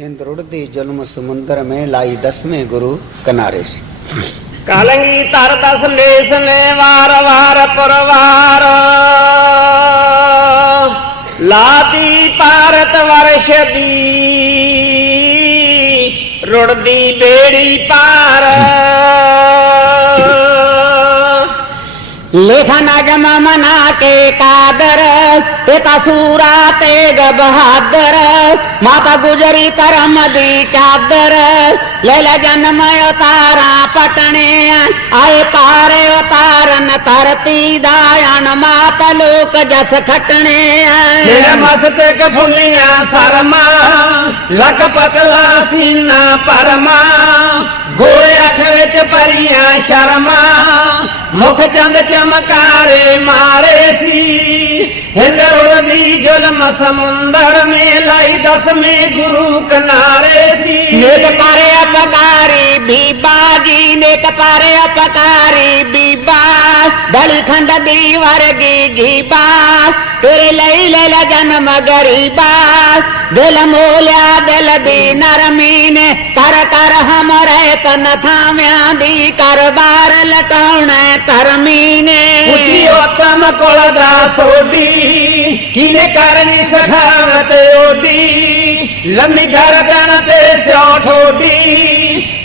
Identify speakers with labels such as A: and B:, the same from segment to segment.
A: इंद्रुड़ती जुलम समुन्द्र में लाई दसवें गुरु कनारे से।
B: कालंगी तार दस लेस में वार वार परवार। लाती पारत वर्ष दी रुड़दी बेड़ी पार।
C: लेखन मना के कादर, पिता सूरा तेग बहादर, माता गुजरी तरम दी चादर। ले जन्म तारा पटने, आए पारे तारन तरती दायन माता लोक जस खटने।
B: फुलिया शर्मा लक पकला सीना परमा। गोए अख विच परियाँ शर्मा। मुख चंद चमकारे मारे सी। हिल जुलम समुंदर में लाई दस गुरु कनारे सी।
C: नेक पारे अपकारी, भी बाजी नेक पारे अपकारी, भी खंड देवर गी बास तेरे लई ले जन्म गरीबास दिल मोलिया, दिल दी नरमीन कर कर हम रहे तन थाम्या दी
B: करबार लटौण तरमीन। उत्तम कोल दास किने करनी सखावत घर गणते स्योठ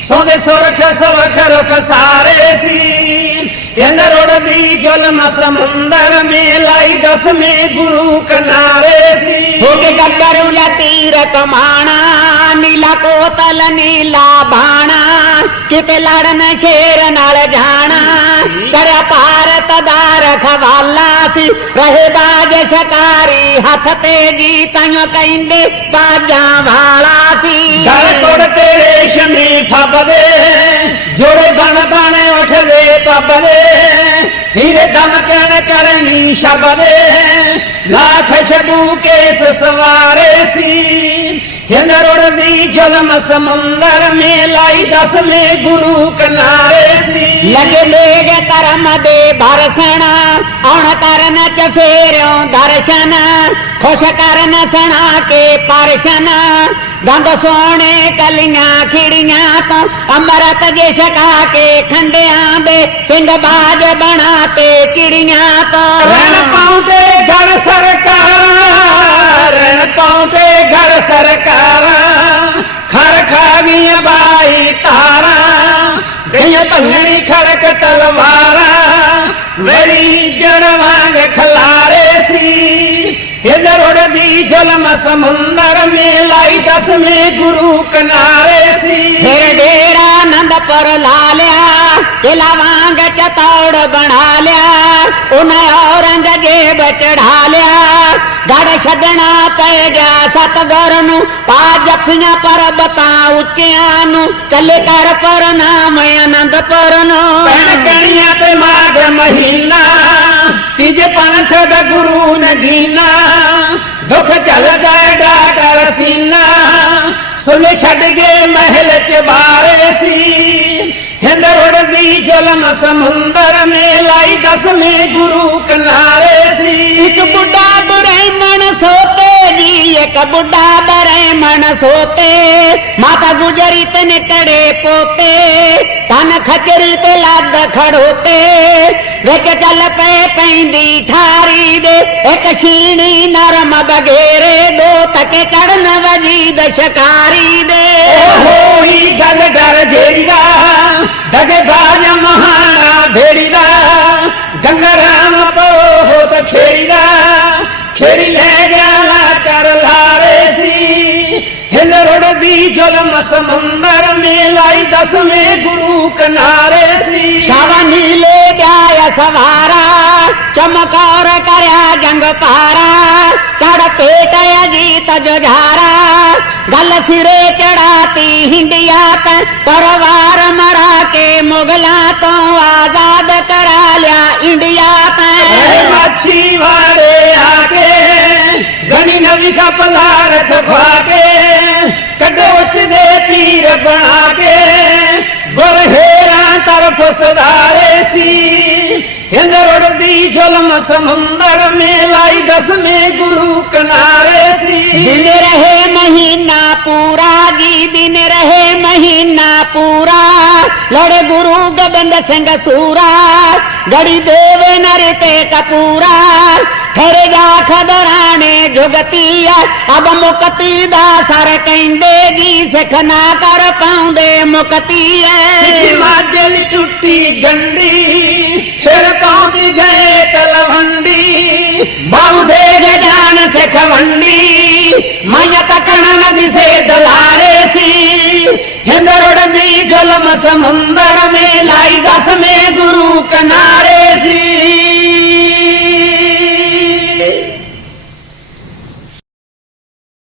B: सोने सुरख सुरख रुख सारे सी। रोड़ी जलम समुंदर में लाई गस में गुरु कनारे
C: होके गब्बर उला तीर कमाणा नीला कोतल नीला बाणा किते लड़न शेर नाल जाना कर पार तदार खवालासी रहे बाज शकारी हथ ते जी तयो कहिंदे बाजा वालासी घर
B: तोड़ तेरे शमी फबवे जोड़े गण बाणे उठ रे तबरे तो हीरे दम कण करणी शबरे लाख शबू केस सवारे सी दी जलम समुंदर में लाई दस में गुरु कनारे
C: सी लगे मेघ तरम दे भरसणा ਆਉਣ ਕਰਨ ਚ ਫੇਰਿਓ ਦਰਸ਼ਨ, ਖੁਸ਼ ਕਰਨ ਸੁਣਾ ਕੇ ਪਰਸ਼ਨ। ਗੰਦ ਸੋਹਣੇ ਕਲੀਆਂ ਖਿੜੀਆਂ ਤੋਂ ਅੰਮ੍ਰਿਤ ਜੇ ਛਕਾ ਕੇ ਖੰਡਿਆਂ ਦੇ ਸਿੰਘ ਬਾਜ ਬਣਾ ਤੇ ਚਿੜੀਆਂ
B: ਰਣ
C: ਤੋਂ
B: ਪਾਉਂਦੇ ਘਰ ਸਰਕਾਰ ਸਮੁੰਦਰ ਮੇ ਲਾਈ ਦਸਵੇਂ ਗੁਰੂ ਕਿਨਾਰੇ ਸੀ।
C: ਫਿਰ ਡੇਰਾ ਆਨੰਦਪੁਰ ਲਾ ਲਿਆ ਕਿਲਾ ਵਾਂਗ ਚਤੌੜ ਬਣਾ ਲਿਆ ਉਹਨੇ ਔਰੰਗਜ਼ੇਬ ਚੜਾ ਲਿਆ। ਗੜ ਛੱਡਣਾ ਪੈ ਗਿਆ ਸਤਗੁਰ ਨੂੰ ਪਾ ਜੱਫੀਆਂ ਪਰਬਤਾਂ ਉੱਚਿਆਂ ਨੂੰ ਚੱਲੇ ਕਰ ਪਰਨਾਮ ਆਨੰਦਪੁਰ ਨੂੰ।
B: ਪੈਣ ਕਣੀਆਂ ਤੇ ਮਾਘ ਮਹੀਨਾ ਤੀਜੇ ਪੰਥ ਦਾ ਗੁਰੂ ਨਗੀਨਾ। ਦੁੱਖ ਚੱਲ ਜਾਏ ਡਾਕਰ ਸੀਨਾ ਸੁਣ ਛੱਡ ਗਏ ਮਹਿਲ ਚ ਬਾਰੇ ਸੀ। ਹਿੰਦ ਉੜਦੀ ਜਲਮ ਸਮੁੰਦਰ ਮੇ ਲਾਈ ਦਸਵੇਂ ਗੁਰੂ ਕਿਨਾਰੇ ਸੀ।
C: ਇੱਕ ਬੁੱਢਾ ਬ੍ਰਾਹਮਣ ਸੋਤੇ ਜੀ ਇੱਕ ਬੁੱਢਾ ਬ੍ਰਾਹਮਣ ਸੋਤੇ ਮਾਤਾ ਗੁਜਰੀ ਤੇ ਨਿਕੜੇ ਪੋਤੇ ਤਨ ਖਚਰੀ ਤੇ ਲੱਦ ਖੜੋਤੇ ਵਿੱਚ ਚੱਲ ਪਏ ਪੈਂਦੀ ਠਾਰੀ ਦੇ ਇੱਕ ਛੀਣੀ ਨਰਮ ਬਗੇਰੇ ਦੋ ਤਕੇ ਚੜਨ ਵਜੀਦ ਸ਼ਿਕਾਰੀ ਦੇ
B: ਹੋਈ ਗੱਲ ਡਰ ਜਿਹੜੀ ਦਾ ਦਗੇ ਬਾਜ ਮਹਾਨਾ
C: समुंदर में लाई दसवें गुरु कनारे सी सवनी नीले जाया सवारा चमकौर कर जंग पारा चढ़ पेट अजीत जुझारा गल सिरे चढ़ाती हिंडिया परवार मरा के
B: मुगला
C: तो
B: आज़ाद करा लिया इंडिया मच्छी वाले आके गनी नवी का पलार छुपा के कदे वीर बना के बरहेरा तरफ़ सधारे सी। हिंदरदी जलम समुंदर में लाई दस में गुरु कनारे सी।
C: दिन रहे महीना पूरा, गी दिन रहे महीना पूरा। लड़े गुरु गोबिंद सिंह सूरा, गड़ी देवे नरे ते कपूरा। हर जा खदराने जुगतिया अब मुकती दा सर कहंदेगी सिख ना कर पाउंदे मुकती है।
B: माजल टूटी गंडी सिर पहुँच गए तलवंडी
C: बहुदे जान सिख वंडी माया तकण न दिसे दलारे सी। हिंद रुड़ंदी जुलम समुंदर में लाई दस में गुरु कनारे